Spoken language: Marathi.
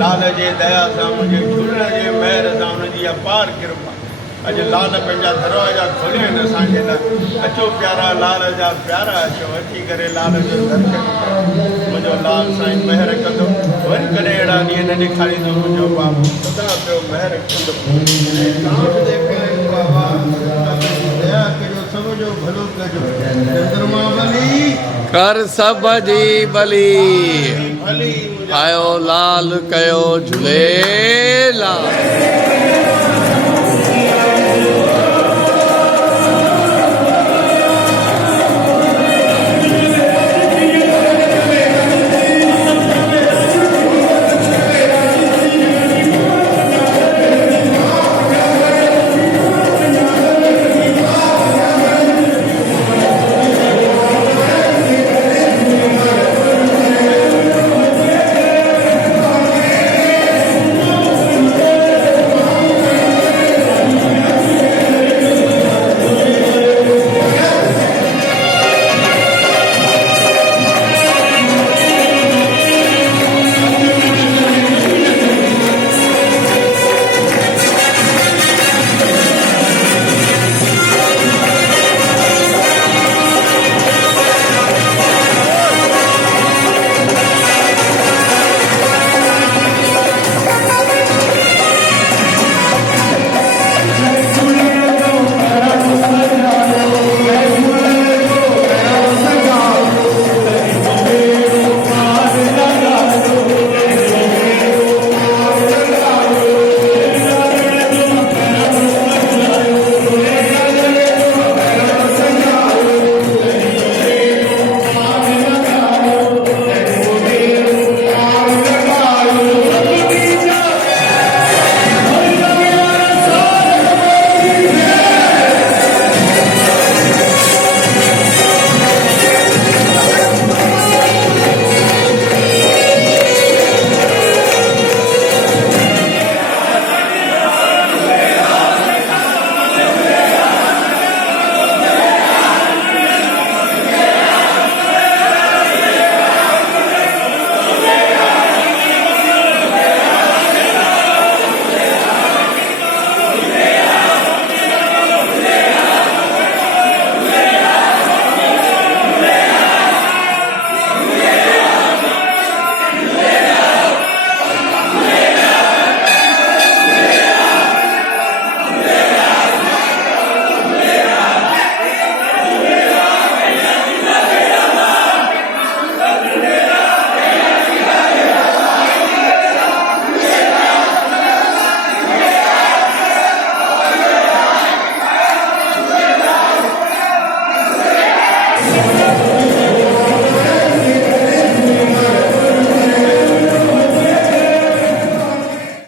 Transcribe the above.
लाल जे दया सां मुंहिंजे झूलण जे महिर सां हुनजी अपार कृपा। अॼु लाल पंहिंजा दरवाजा खोलिया आहिनि असांजे लाइ। अचो प्यारा लाल जा प्यारा, अचो अची करे लाल जो दर्शन कयो। मुंहिंजो लाल साईं महिर कंदो, वरी कॾहिं अहिड़ा ॾींहं न ॾेखारींदो मुंहिंजो बाबू, सदा पियो महिर कंदो। तव्हां बि देखियो बाबा, दया कजो, सभ जो भलो कजो। चंद्रमा बली कर सब जी भली, भली आयो लाल कयो झूलेलाल।